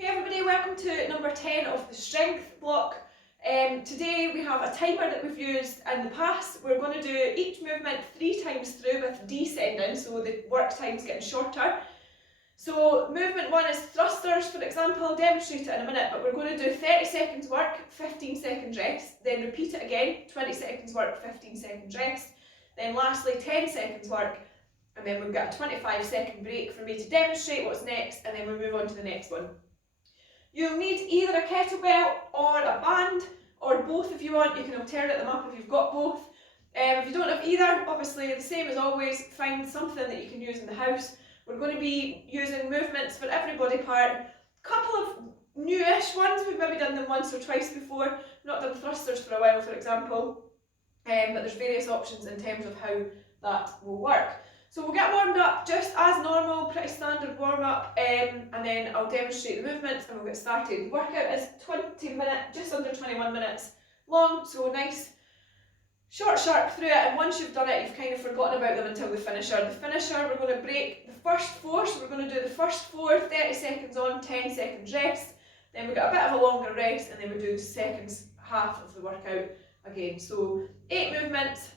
Hey everybody, welcome to number 10 of the strength block. Today we have a timer that we've used in the past. We're going to do each movement 3 times through with descending, so the work time's getting shorter. So movement 1 is thrusters, for example. I'll demonstrate it in a minute, but we're going to do 30 seconds work, 15 seconds rest, then repeat it again, 20 seconds work, 15 seconds rest, then lastly 10 seconds work, and then we've got a 25-second break for me to demonstrate what's next, and then we'll move on to the next one. You'll need either a kettlebell or a band, or both if you want. You can alternate them up if you've got both. If you don't have either, obviously the same as always, find something that you can use in the house. We're going to be using movements for every body part. A couple of newish ones, we've maybe done them once or twice before. Not done thrusters for a while, for example, but there's various options in terms of how that will work. So we'll get warmed up just as normal, pretty standard warm up, and then I'll demonstrate the movements and we'll get started. The workout is 20 minutes, just under 21 minutes long, so nice, short, sharp through it, and once you've done it, you've kind of forgotten about them until the finisher. The finisher, we're going to break the first 4, so we're going to do the first 4, 30 seconds on, 10 seconds rest, then we've got a bit of a longer rest, and then we do the second half of the workout again. So 8 movements.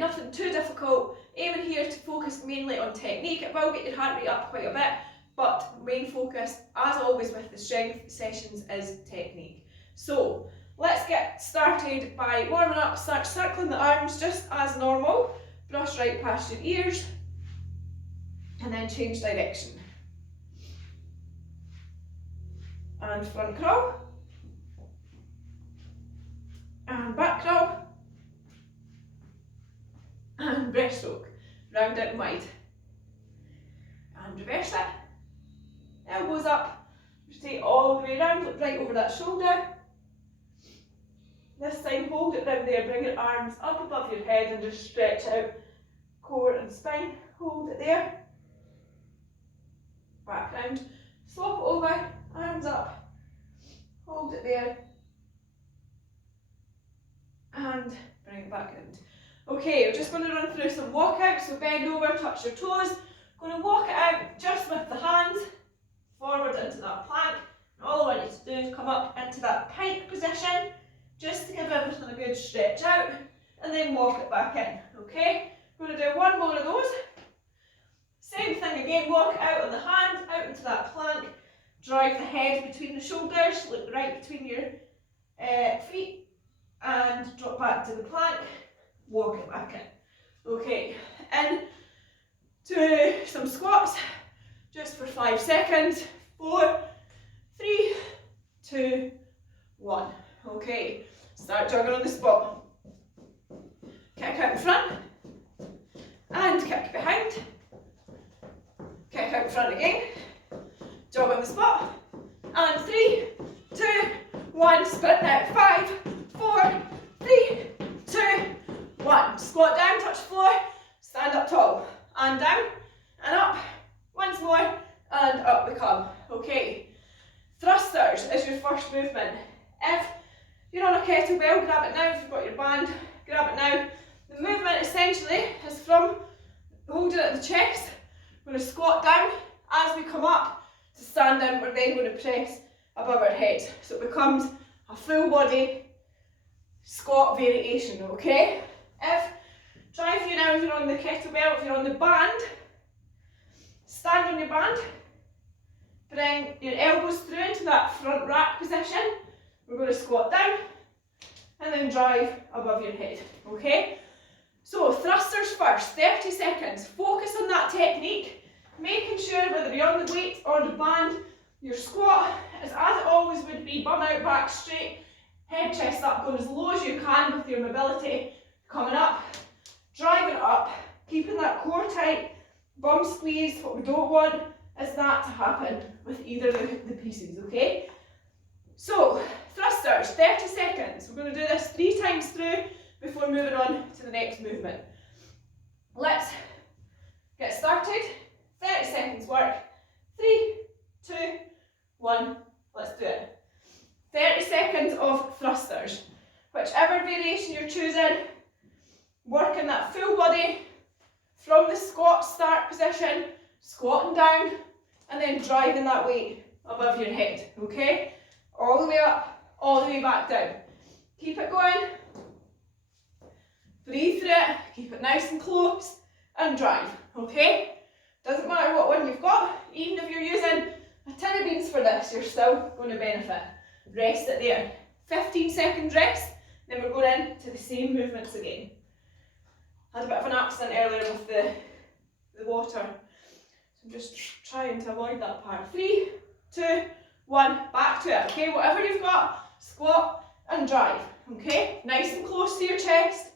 Nothing too difficult. Aiming here to focus mainly on technique. It will get your heart rate up quite a bit, but main focus, as always with the strength sessions, is technique. So let's get started by warming up. Start circling the arms just as normal. Brush right past your ears, and then change direction. And front crawl, and back crawl, and breaststroke, round it and wide, and reverse it, elbows up, rotate all the way around, look right over that shoulder. This time hold it down there, bring your arms up above your head and just stretch out core and spine, hold it there, back round, swap over, arms up, hold it there, and bring it back round. Okay, we're just going to run through some walkouts, so bend over, touch your toes. Going to walk it out just with the hands, forward into that plank. And all I want you to do is come up into that pike position, just to give everything a good stretch out, and then walk it back in, okay? We're going to do one more of those. Same thing again, walk it out on the hand, out into that plank, drive the head between the shoulders, look right between your feet, and drop back to the plank. Walk it back in. Okay, in to some squats, just for 5 seconds. 4, 3, 2, 1. Okay, start jogging on the spot. Kick out in front, and kick behind. Kick out in front again. Jog on the spot, and 3, 2, 1. Sprint out. 5, 4, 3, 2, 1. Squat down, touch the floor, stand up tall, and down, and up, once more, and up we come. Okay, thrusters is your first movement. If you're on a kettlebell, grab it now. If you've got your band, grab it now. The movement essentially is from holding it at the chest. We're going to squat down. As we come up to stand down, we're then going to press above our head. So it becomes a full body squat variation, okay? Try for you now if you're on the kettlebell, if you're on the band, stand on your band, bring your elbows through into that front rack position. We're going to squat down and then drive above your head, okay? So thrusters first, 30 seconds. Focus on that technique, making sure whether you're on the weight or the band, your squat is as it always would be, bum out, back straight, head, chest up, going as low as you can with your mobility, coming up, driving up, keeping that core tight, bum squeezed. What we don't want is that to happen with either of the pieces, okay? So, thrusters, 30 seconds. We're going to do this 3 times through before moving on to the next movement. Let's get started. 30 seconds work. 3, 2, 1, let's do it. 30 seconds of thrusters. Whichever variation you're choosing, working that full body from the squat start position, squatting down, and then driving that weight above your head, okay? All the way up, all the way back down. Keep it going. Breathe through it, keep it nice and close, and drive, okay? Doesn't matter what one you've got, even if you're using a tin of beans for this, you're still going to benefit. Rest it there. 15-second rest, then we're going into the same movements again. Had a bit of an accident earlier with the water, so I'm just trying to avoid that part. 3, 2, 1, back to it, okay? Whatever you've got, squat and drive, okay? Nice and close to your chest.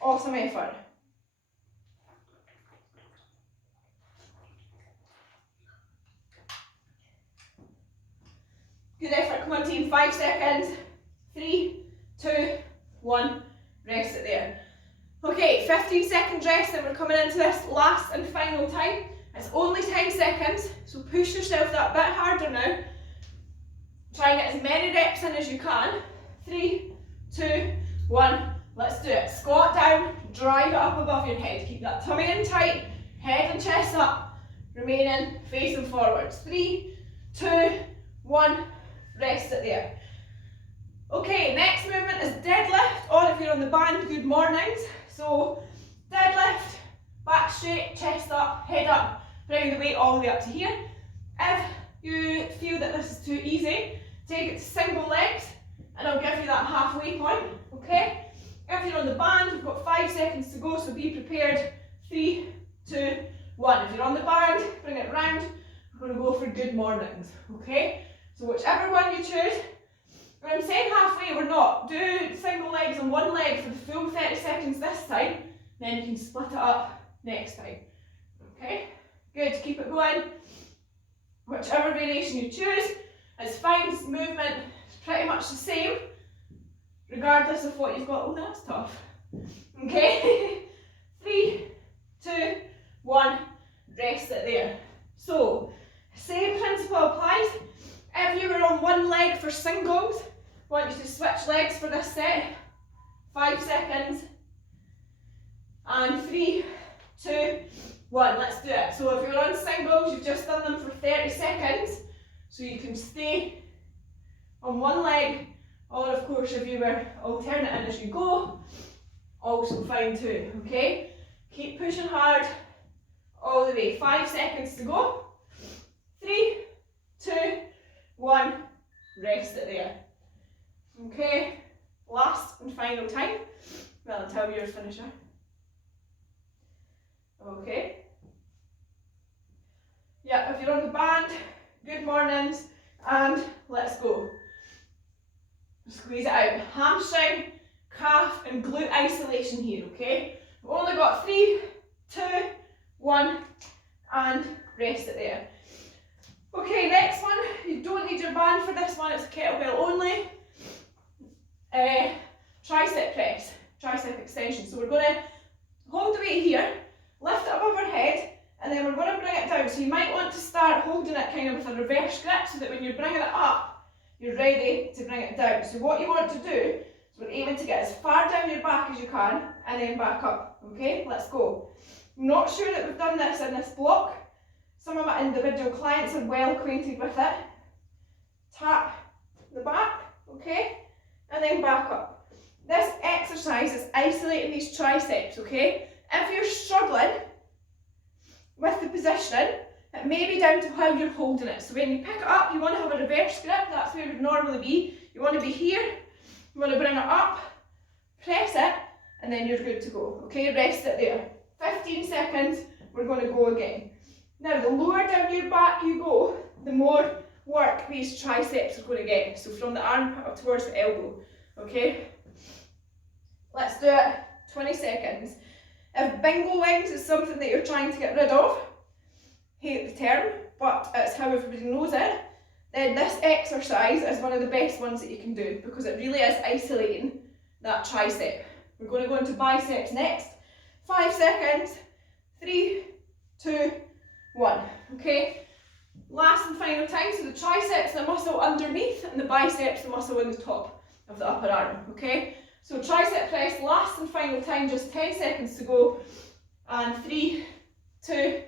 Awesome effort. Good effort, come on team, 5 seconds. 3, 2, 1, rest it there. Okay, 15-second rest, and we're coming into this last and final time. It's only 10 seconds, so push yourself that bit harder now. Try and get as many reps in as you can. 3, 2, 1, let's do it. Squat down, drive it up above your head. Keep that tummy in tight, head and chest up, remaining facing forwards. 3, 2, 1, rest it there. Okay, next movement is deadlift, or if you're on the band, good mornings. So deadlift, back straight, chest up, head up, bring the weight all the way up to here. If you feel that this is too easy, take it to single legs, and I'll give you that halfway point, okay? If you're on the band, we've got 5 seconds to go, so be prepared. 3, 2, 1. If you're on the band, bring it round. We're going to go for good mornings, okay? So whichever one you choose. When I'm saying halfway, we're not. Do single legs on one leg for the full 30 seconds this time, then you can split it up next time. Okay? Good, keep it going. Whichever variation you choose is fine. Movement is pretty much the same, regardless of what you've got. Oh, that's tough. Okay? 3, 2, 1, rest it there. So, same principle applies. If you were on one leg for singles, I want you to switch legs for this set. 5 seconds. And 3, 2, 1. Let's do it. So if you're on singles, you've just done them for 30 seconds. So you can stay on one leg. Or of course, if you were alternating as you go, also fine too. Okay? Keep pushing hard all the way. 5 seconds to go. 3, 2, 1, rest it there. Okay, last and final time. Well, until you're finisher. Okay. Yeah, if you're on the band, good mornings, and let's go. Squeeze it out. Hamstring, calf, and glute isolation here, okay? We've only got 3, 2, 1, and rest it there. Okay, next one. You don't need your band for this one, it's kettlebell only. Tricep press, tricep extension. So we're going to hold the weight here, lift it above our head, and then we're going to bring it down. So you might want to start holding it kind of with a reverse grip so that when you're bringing it up, you're ready to bring it down. So what you want to do is we're aiming to get as far down your back as you can and then back up. Okay, let's go. I'm not sure that we've done this in this block. Some of my individual clients are well acquainted with it. Tap the back, okay, and then back up. This exercise is isolating these triceps, okay? If you're struggling with the positioning, it may be down to how you're holding it. So when you pick it up, you want to have a reverse grip, that's where it would normally be. You want to be here, you want to bring it up, press it, and then you're good to go, okay? Rest it there. 15 seconds, we're going to go again. Now, the lower down your back you go, the more work these triceps are going to get. So from the armpit up towards the elbow, okay? Let's do it, 20 seconds. If bingo wings is something that you're trying to get rid of, hate the term, but it's how everybody knows it, then this exercise is one of the best ones that you can do because it really is isolating that tricep. We're going to go into biceps next. 5 seconds, 3, 2, 1, okay? Last and final time, so the triceps, the muscle underneath, and the biceps, the muscle in the top of the upper arm, okay? So tricep press, last and final time, just 10 seconds to go, and 3, 2,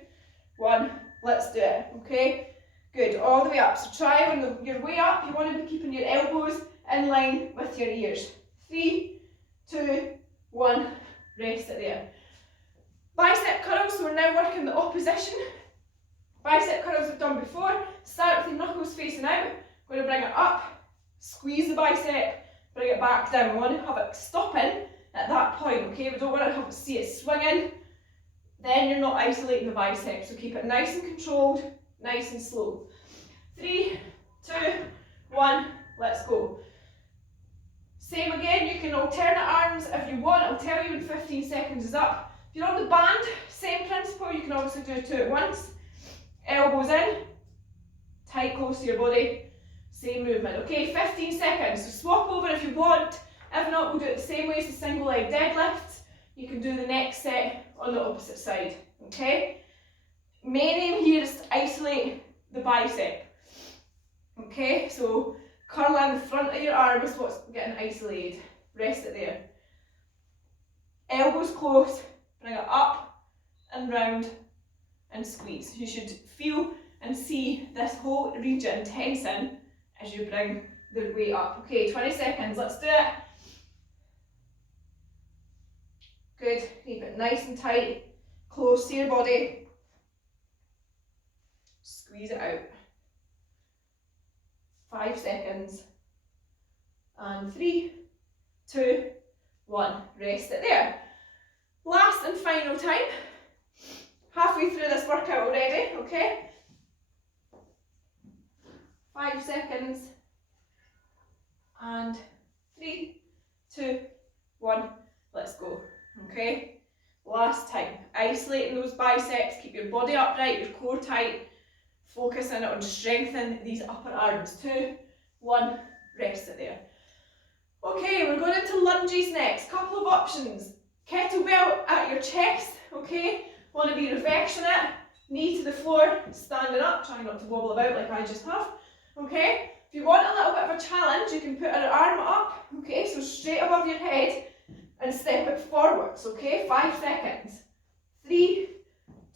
1, let's do it, okay? Good, all the way up. So try on your way up, you want to be keeping your elbows in line with your ears. 3, 2, 1, rest it there. Bicep curls, so we're now working the opposition. Bicep curls we've done before. Start with the knuckles facing out. Going to bring it up, squeeze the bicep, bring it back down. We want to have it stopping at that point, okay? We don't want to see it swinging. Then you're not isolating the bicep. So keep it nice and controlled, nice and slow. 3, 2, 1, let's go. Same again, you can alternate arms if you want. I'll tell you when 15 seconds is up. If you're on the band, same principle, you can obviously do 2 at once. Elbows in, tight close to your body, same movement. Okay, 15 seconds, so swap over if you want. If not, we'll do it the same way as the single leg deadlifts. You can do the next set on the opposite side, okay? Main aim here is to isolate the bicep. Okay, so curling the front of your arm is what's getting isolated. Rest it there. Elbows close, bring it up and round and squeeze. You should feel and see this whole region tension as you bring the weight up. Okay, 20 seconds, let's do it. Good, keep it nice and tight, close to your body. Squeeze it out. 5 seconds. And 3, 2, 1. Rest it there. Last and final time. Halfway through this workout already, okay? 5 seconds. And 3, 2, 1. Let's go. Okay? Last time. Isolating those biceps, keep your body upright, your core tight. Focusing on strengthening these upper arms. 2, 1, rest it there. Okay, we're going into lunges next. Couple of options. Kettlebell at your chest, okay? Want to be reversing it, knee to the floor, standing up, trying not to wobble about like I just have, okay? If you want a little bit of a challenge, you can put an arm up, okay? So straight above your head and step it forwards, okay? 5 seconds. 3,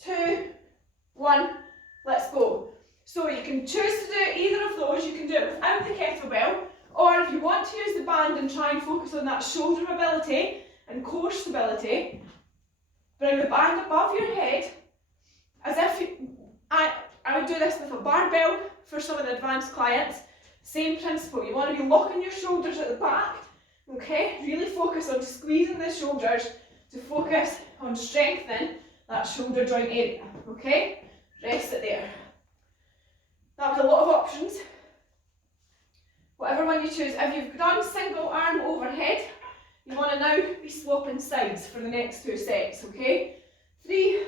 2, 1. Let's go. So you can choose to do either of those. You can do it without the kettlebell, or if you want to use the band and try and focus on that shoulder mobility and core stability, bring the band above your head as if I would do this with a barbell for some of the advanced clients. Same principle. You want to be locking your shoulders at the back, okay? Really focus on squeezing the shoulders to focus on strengthening that shoulder joint area, okay? Rest it there. That was a lot of options. Whatever one you choose. If you've done single arm overhead, you want to now be swapping sides for the next 2 sets, okay? 3,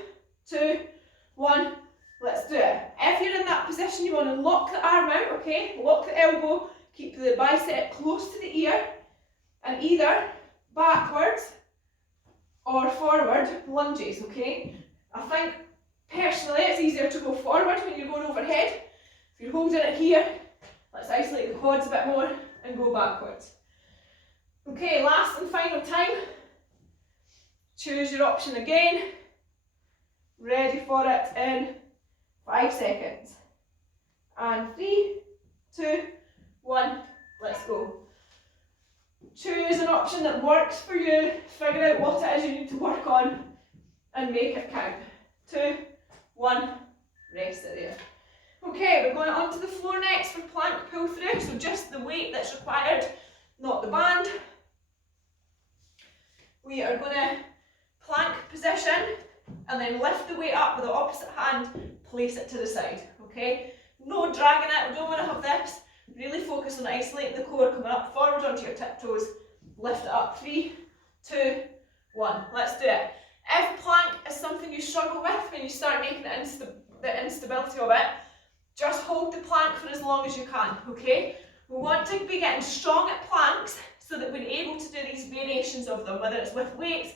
2, 1, let's do it. If you're in that position, you want to lock the arm out, okay? Lock the elbow, keep the bicep close to the ear, and either backwards or forward lunges, okay? I think personally it's easier to go forward when you're going overhead. If you're holding it here, let's isolate the quads a bit more and go backwards. Okay, last and final time. Choose your option again. Ready for it in 5 seconds. And 3, 2, 1, let's go. Choose an option that works for you. Figure out what it is you need to work on and make it count. 2, 1, rest it there. Okay, we're going onto the floor next for plank pull through. So just the weight that's required, not the band. We are going to plank position and then lift the weight up with the opposite hand, place it to the side, okay? No dragging it, we don't want to have this. Really focus on isolating the core, coming up forward onto your tiptoes, lift it up. 3, 2, 1, let's do it. If plank is something you struggle with when you start making the instability of it, just hold the plank for as long as you can, okay? We want to be getting strong at planks so that we're able to do these variations of them, whether it's with weights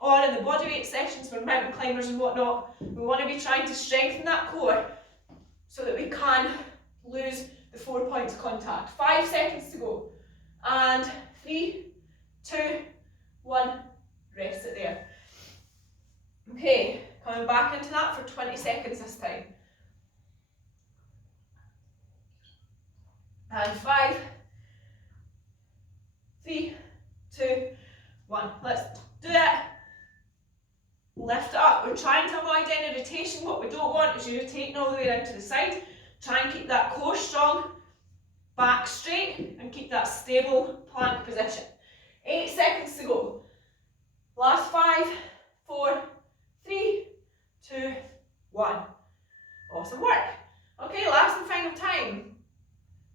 or in the bodyweight sessions for mountain climbers and whatnot. We want to be trying to strengthen that core so that we can lose the 4 points of contact. 5 seconds to go. And 3, 2, 1, rest it there. Okay, coming back into that for 20 seconds this time. And 5, 3, 2, 1. Let's do it. Lift it up. We're trying to avoid any rotation. What we don't want is you rotating all the way around to the side. Try and keep that core strong, back straight, and keep that stable plank position. 8 seconds to go. Last 5, 4, 3, 2, 1. Awesome work. Okay, last and final time.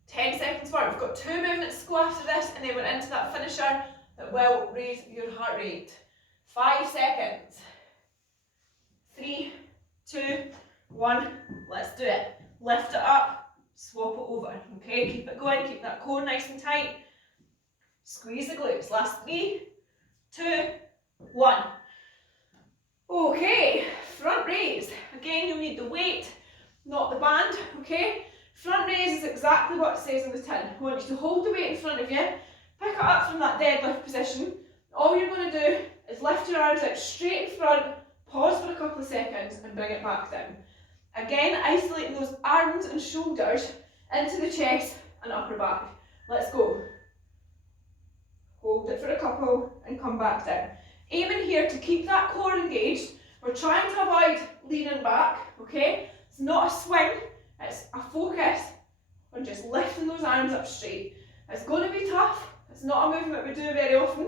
10 seconds work. We've got 2 movements to go after this, and then we're into that finisher that will raise your heart rate. 5 seconds. 3, 2, 1. Let's do it. Lift it up, swap it over. Okay, keep it going, keep that core nice and tight. Squeeze the glutes. Last 3, 2, 1. Okay, front raise. Again, you'll need the weight, not the band. Okay, front raise is exactly what it says on the tin. I want you to hold the weight in front of you, pick it up from that deadlift position. All you're going to do is lift your arms out straight in front, pause for a couple of seconds, and bring it back down. Again, isolating those arms and shoulders into the chest and upper back. Let's go. Hold it for a couple and come back down. Aiming here to keep that core engaged. We're trying to avoid leaning back, okay? It's not a swing, it's a focus on just lifting those arms up straight. It's going to be tough. It's not a movement we do very often.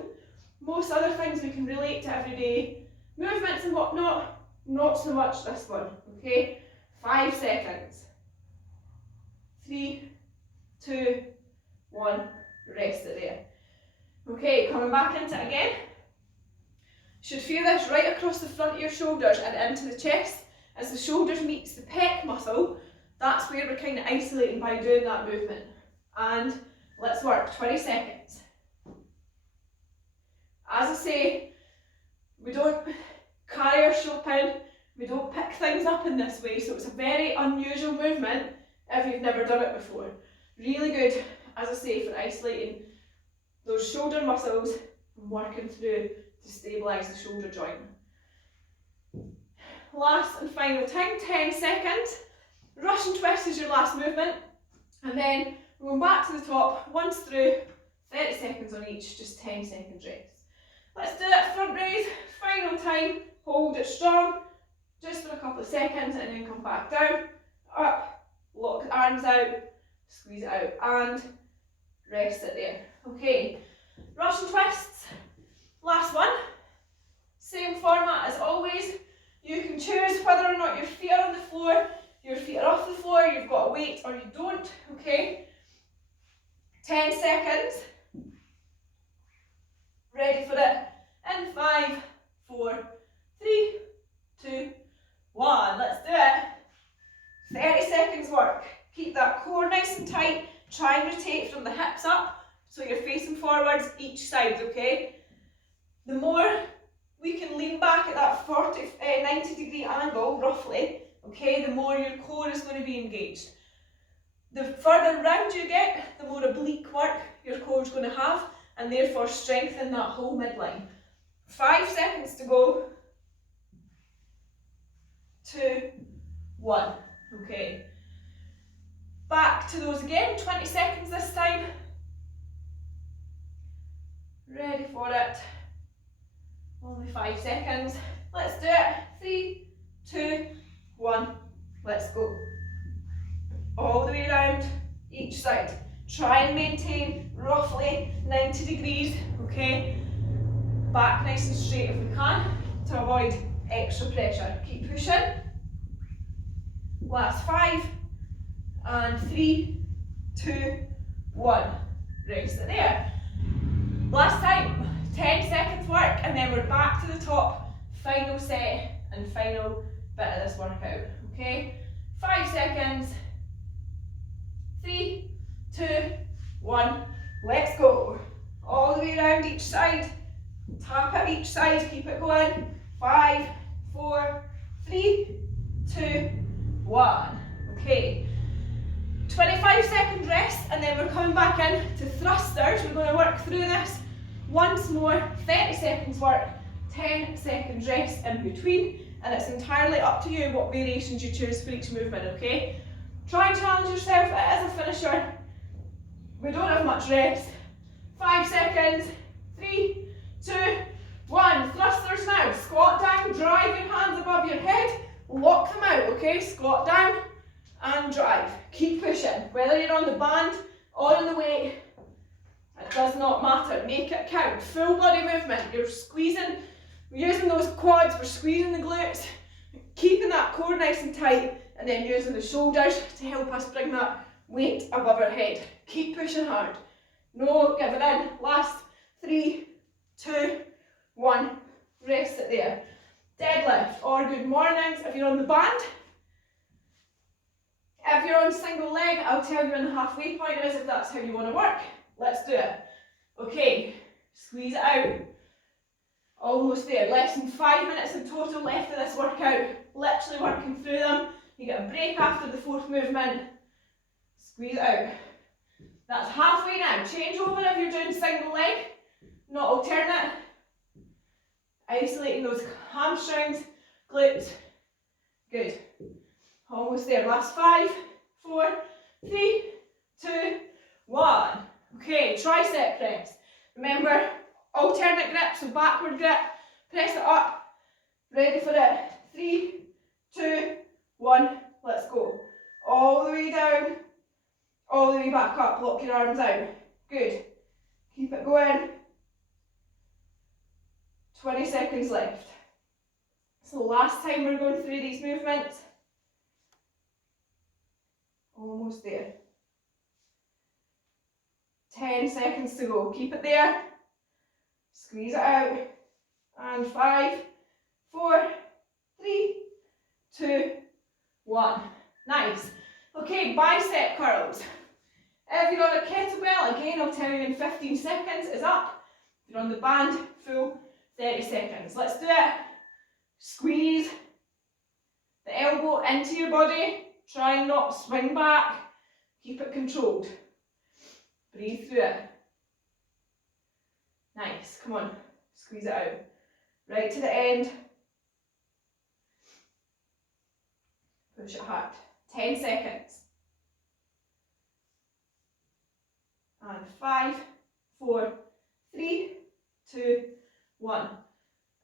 Most other things we can relate to everyday movements and whatnot, not so much this one, okay? 5 seconds. 3, 2, 1, rest it there. Okay, coming back into it again. Should feel this right across the front of your shoulders and into the chest. As the shoulders meets the pec muscle, that's where we're kind of isolating by doing that movement. And let's work, 20 seconds. As I say, we don't carry our shopping, we don't pick things up in this way, so it's a very unusual movement if you've never done it before. Really good, as I say, for isolating those shoulder muscles and working through to stabilise the shoulder joint. Last and final time, 10 seconds. Russian twist is your last movement, and then we're going back to the top, once through, 30 seconds on each, just 10 seconds rest. Let's do it, front raise, final time, hold it strong, just for a couple of seconds, and then come back down, up, lock the arms out, squeeze it out, and rest it there. Okay, Russian twists, last one, same format as always. You can choose whether or not your feet are on the floor, your feet are off the floor, you've got a weight or you don't, okay? 10 seconds. Ready for it. In 5, 4, 3, 2, 1. Let's do it. 30 seconds work. Keep that core nice and tight. Try and rotate from the hips up so you're facing forwards each side, okay? The more we can lean back at that 90 degree angle, roughly, okay, the more your core is going to be engaged. The further round you get, the more oblique work your core is going to have, and therefore strengthen that whole midline. 5 seconds to go. 2, 1. Okay. Back to those again, 20 seconds this time. Ready for it. Only 5 seconds. Let's do it. 3, 2, 1. Let's go. All the way around each side. Try and maintain roughly 90 degrees, okay? Back nice and straight if we can to avoid extra pressure. Keep pushing. Last 5 and 3, 2, 1. Rest it there. Last time, 10 seconds work, and then we're back to the top. Final set and final bit of this workout, okay? 5 seconds. 3, 2, 1. Let's go. All the way around each side. Tap at each side, keep it going. 5, 4, 3, 2, 1. Okay. 25-second rest, and then we're coming back in to thrusters. We're going to work through this once more. 30 seconds work, 10 seconds rest in between, and it's entirely up to you what variations you choose for each movement, okay? Try and challenge yourself. It is a finisher. We don't have much rest. 5 seconds. 3, 2, 1. Thrusters now. Squat down, drive your hands above your head, lock them out, okay? Squat down and drive. Keep pushing. Whether you're on the band or in the weight, it does not matter. Make it count. Full body movement. You're squeezing, we're using those quads, we're squeezing the glutes, keeping that core nice and tight, and then using the shoulders to help us bring that weight above our head. Keep pushing hard. No giving in. Last 3, 2, 1. Rest it there. Deadlift or good mornings if you're on the band. If you're on single leg, I'll tell you when the halfway point is if that's how you want to work. Let's do it. Okay, squeeze it out. Almost there. Less than 5 minutes in total left of this workout. Literally working through them. You get a break after the 4th movement. Squeeze it out. That's halfway now. Change over if you're doing single leg, not alternate. Isolating those hamstrings, glutes. Good. Almost there. Last 5, 4, 3, 2, 1. Okay, tricep press. Remember, alternate grip, so backward grip. Press it up. Ready for it. 3, 2, 1. Let's go. All the way down. All the way back up. Lock your arms out. Good. Keep it going. 20 seconds left. So last time we're going through these movements. Almost there. 10 seconds to go. Keep it there. Squeeze it out. And 5, 4, 3, 2, 1. Nice. Okay, bicep curls. If you're on a kettlebell, again, I'll tell you in 15 seconds is up. If you're on the band, full 30 seconds. Let's do it. Squeeze the elbow into your body. Try and not swing back. Keep it controlled. Breathe through it. Nice. Come on. Squeeze it out. Right to the end. Push it hard. 10 seconds. And 5, 4, 3, 2, 1.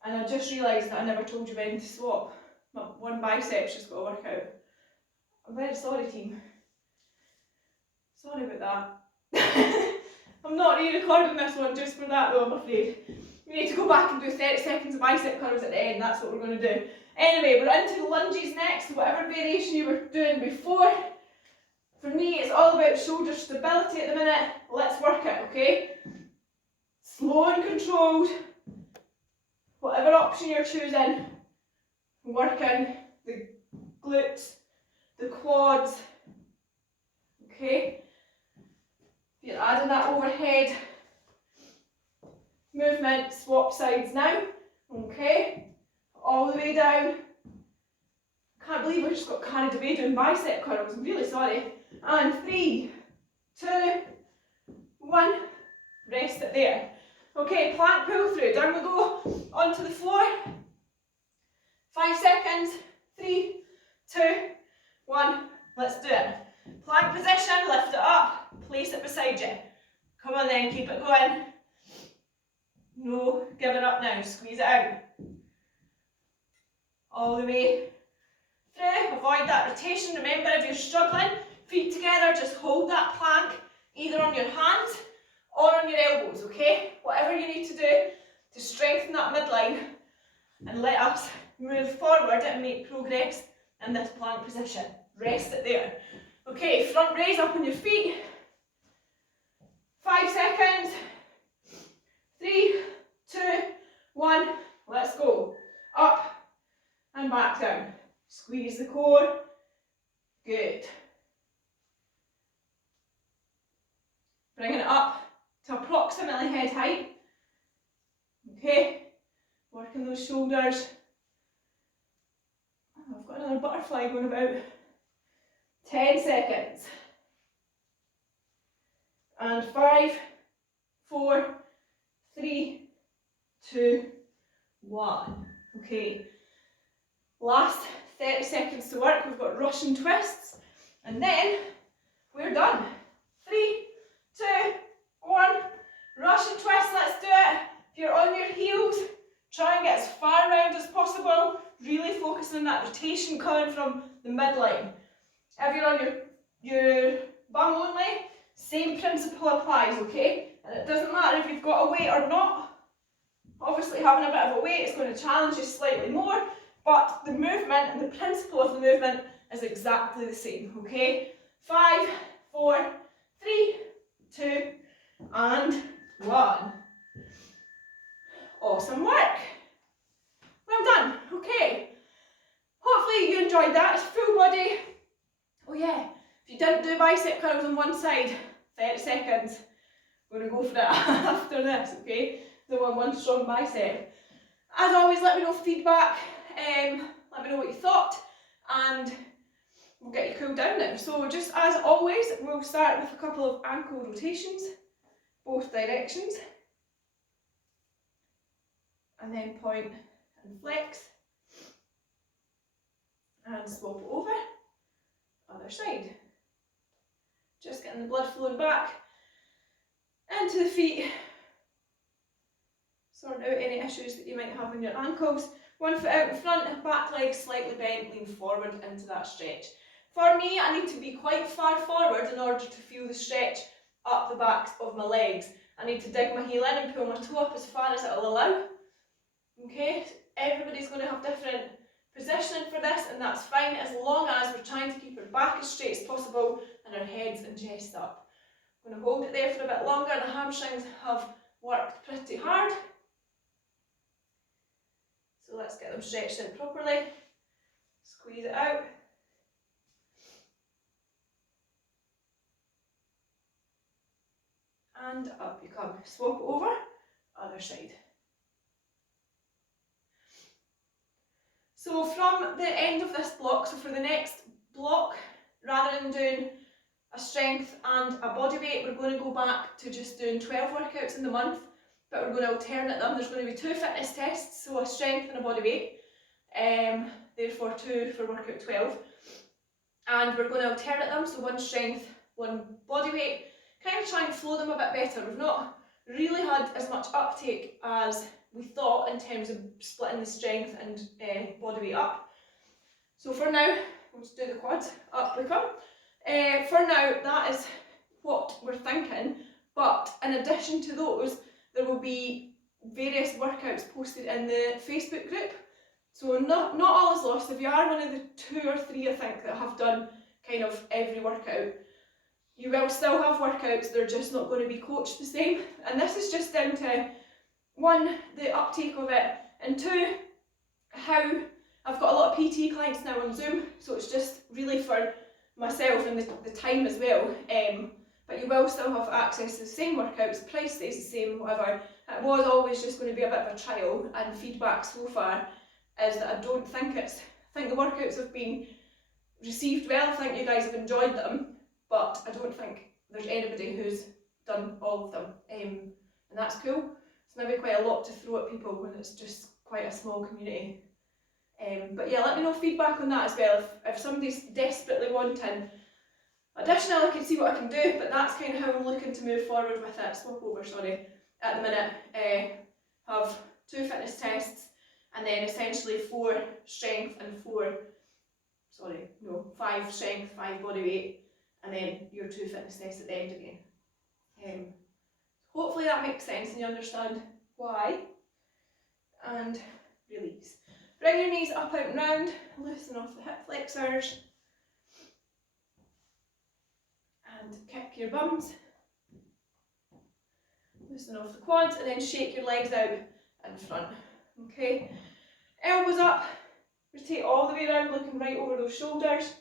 And I just realised that I never told you when to swap. My one bicep's just got to work out. I'm very sorry, team. Sorry about that. I'm not re-recording this one just for that though, I'm afraid. We need to go back and do 30 seconds of bicep curls at the end, that's what we're going to do. Anyway, we're into the lunges next, whatever variation you were doing before. For me, it's all about shoulder stability at the minute. Let's work it, okay? Slow and controlled. Whatever option you're choosing. Working the glutes, the quads. Okay? You're adding that overhead movement, swap sides now. Okay? All the way down. Can't believe I just got carried away doing bicep curls. I'm really sorry. And 3, 2, 1. Rest it there. Okay, plank pull through. Down we go. Onto the floor. 5 seconds. 3, 2, 1. Let's do it. Plank position. Lift it up. Place it beside you. Come on then. Keep it going. No giving up now. Squeeze it out. All the way through. Avoid that rotation. Remember, if you're struggling, feet together, just hold that plank either on your hands or on your elbows, okay? Whatever you need to do to strengthen that midline and let us move forward and make progress in this plank position. Rest it there. Okay, front raise up on your feet. 5 seconds. 3, 2, 1. Let's go. Up and back down. Squeeze the core. Good. Bringing it up to approximately head height. Okay. Working those shoulders. Oh, I've got another butterfly going about. 10 seconds. And 5, 4, 3, 2, 1. Okay. Last 30 seconds to work. We've got Russian twists. And then we're done. 3, 2, 1. Russian twist, let's do it. If you're on your heels, try and get as far around as possible, really focusing on that rotation coming from the midline. If you're on your bum only, same principle applies, okay? And it doesn't matter if you've got a weight or not. Obviously having a bit of a weight is going to challenge you slightly more, but the movement and the principle of the movement is exactly the same, okay? 5, 4, 3, 2, and 1. Awesome work. Well done. Okay. Hopefully you enjoyed that. It's full body. Oh yeah, if you didn't do bicep curls on one side, 30 seconds. We're going to go for that after this, okay? The one strong bicep. As always, let me know feedback. Let me know what you thought, and we'll get you cooled down now. So just as always, we'll start with a couple of ankle rotations, both directions. And then point and flex. And swap it over. Other side. Just getting the blood flowing back into the feet. Sorting out any issues that you might have in your ankles. One foot out in front, back leg slightly bent, lean forward into that stretch. For me, I need to be quite far forward in order to feel the stretch up the backs of my legs. I need to dig my heel in and pull my toe up as far as it'll allow. Okay, everybody's going to have different positioning for this, and that's fine as long as we're trying to keep our back as straight as possible and our heads and chest up. I'm going to hold it there for a bit longer. The hamstrings have worked pretty hard. So let's get them stretched in properly. Squeeze it out. And up you come. Swap over, other side. So from the end of this block, so for the next block, rather than doing a strength and a body weight, we're going to go back to just doing 12 workouts in the month, but we're going to alternate them. There's going to be 2 fitness tests, so a strength and a body weight, therefore 2 for workout 12. And we're going to alternate them, so 1 strength, 1 body weight, kind of try and flow them a bit better. We've not really had as much uptake as we thought in terms of splitting the strength and body weight up. So for now, we'll just do the quads, up we come. For now, that is what we're thinking, but in addition to those, there will be various workouts posted in the Facebook group. So not all is lost. If you are one of the 2 or 3, I think, that have done kind of every workout, you will still have workouts, they're just not going to be coached the same. And this is just down to 1, the uptake of it, and 2, how I've got a lot of PT clients now on Zoom, so it's just really for myself and the time as well. But you will still have access to the same workouts, the price stays the same, whatever. It was always just going to be a bit of a trial, and feedback so far is that I think the workouts have been received well. I think you guys have enjoyed them, but I don't think there's anybody who's done all of them, and that's cool. It's maybe quite a lot to throw at people when it's just quite a small community. But yeah, let me know feedback on that as well. If somebody's desperately wanting additional, I can see what I can do, but that's kind of how I'm looking to move forward with it. Swap over, sorry. At the minute, have 2 fitness tests, and then essentially 4 strength and 5 strength, 5 body weight, and then your 2 fitness tests at the end again. Hopefully that makes sense and you understand why. And release. Bring your knees up, out and round, loosen off the hip flexors. And kick your bums. Loosen off the quads, and then shake your legs out in front. Okay, elbows up, rotate all the way around, looking right over those shoulders.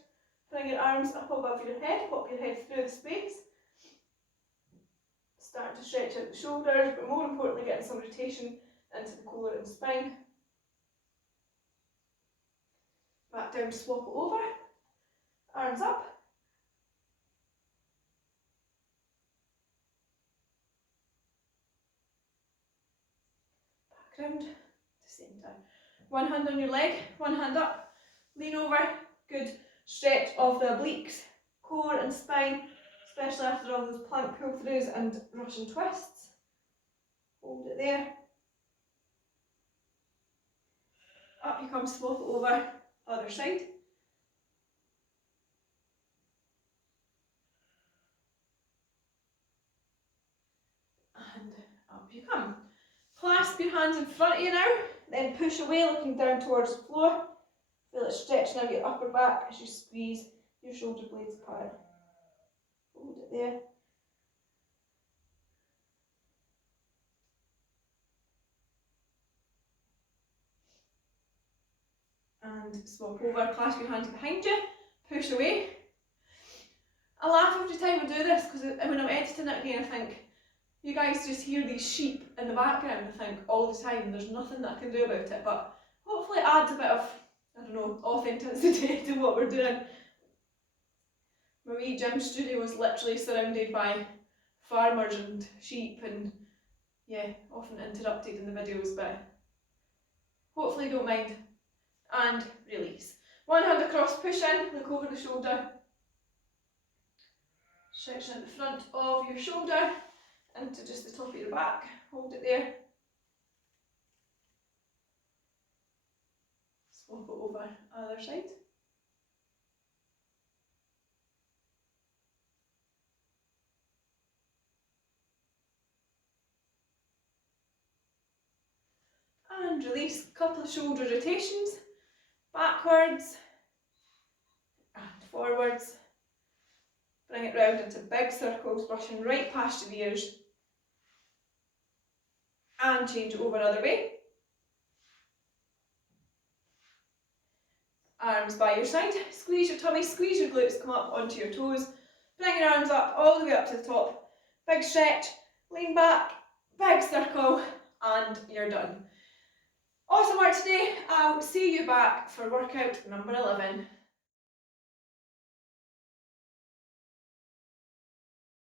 Bring your arms up above your head, pop your head through the space. Start to stretch out the shoulders, but more importantly, getting some rotation into the collar and spine. Back down, swap it over. Arms up. Back round, the same time. 1 hand on your leg, 1 hand up. Lean over, good stretch of the obliques, core and spine. especially after all those plank pull throughs and Russian twists. Hold it there. Up you come, swap it over, other side. And up you come. Clasp your hands in front of you now, then push away looking down towards the floor. Feel it stretching out your upper back as you squeeze your shoulder blades apart. Hold it there. And swap over, clasp your hands behind you, push away. I laugh every time I do this because when I'm editing it again I think, you guys just hear these sheep in the background I think all the time, there's nothing that I can do about it, but hopefully it adds a bit of, I don't know, authenticity to what we're doing. My wee gym studio is literally surrounded by farmers and sheep and yeah, often interrupted in the videos, but hopefully you don't mind. And release. One hand across, push in, look over the shoulder. Stretching at the front of your shoulder into just the top of your back. Hold it there. Swap it over other side. And release. Couple of shoulder rotations. Backwards and forwards. Bring it round into big circles, brushing right past your ears. And change it over other way. Arms by your side. Squeeze your tummy, squeeze your glutes, come up onto your toes. Bring your arms up all the way up to the top. Big stretch, lean back, big circle, and you're done. Awesome work today. I'll see you back for workout number 11.